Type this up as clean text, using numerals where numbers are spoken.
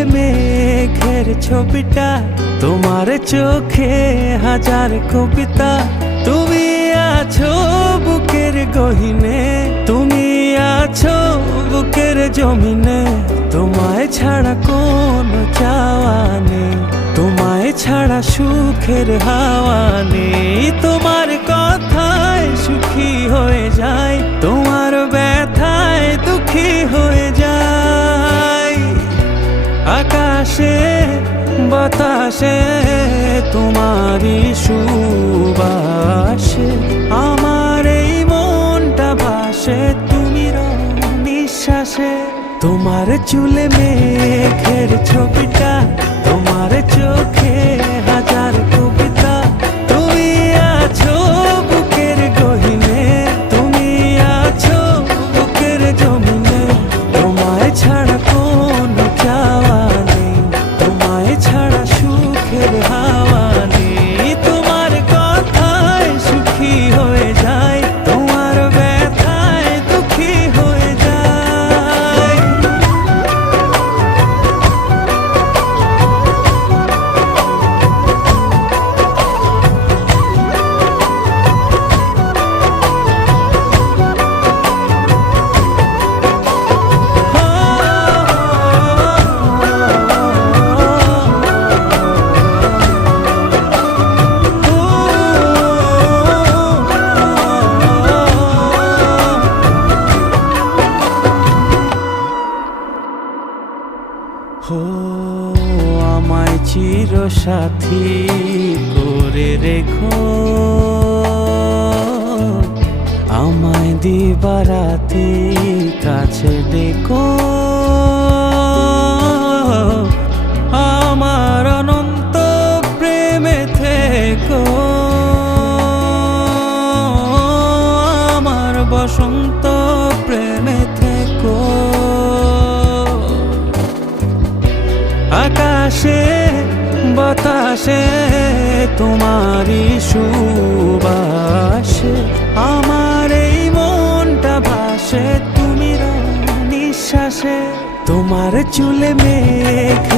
চুলে মেঘের ছবিটা, তোমার চোখে হাজার কবিতা। তুমি আছো বুকের গহিনে, তুমি আছো বুকের জমিনে। তোমায় ছাড়া কোনো চাওয়া নেই, তোমায় ছাড়া সুখের হাওয়া নেই। তোমার কথায় সুখী হয়ে যায়, তোমার ব্যথায় দুঃখী হয়ে যায়। আকাশে বাতাসে তোমারই সুবাসে আমার এই মনটা ভাসে, তুমি নিঃশ্বাসে। তোমার চুলে মেঘের ছবিটা, তোমার চোখে হাজার কবিতা। তুমি আছো বুকের গহিনে, তুমি আছো বুকের জমিনে। তোমায় ছাড়া কোনো চাওয়া নেই, তোমায় ছাড়া সুখের হাওয়া নেই। তোমার কথায় সুখী হয়ে যায়, তোমার ব্যথায় দুঃখী হয়ে যায়। আমায় চির সাথী করে রেখো, আমায় দিবারাতি কাছে ডেকো। আমার অনন্ত প্রেমে থেকো, আমার বসন্ত প্রেমে থেকো। আকাশে বাতাসে তোমারই সুবাসে আমার এই মনটা ভাসে, তুমি নিঃশ্বাসে। তোমার চুলে মেঘ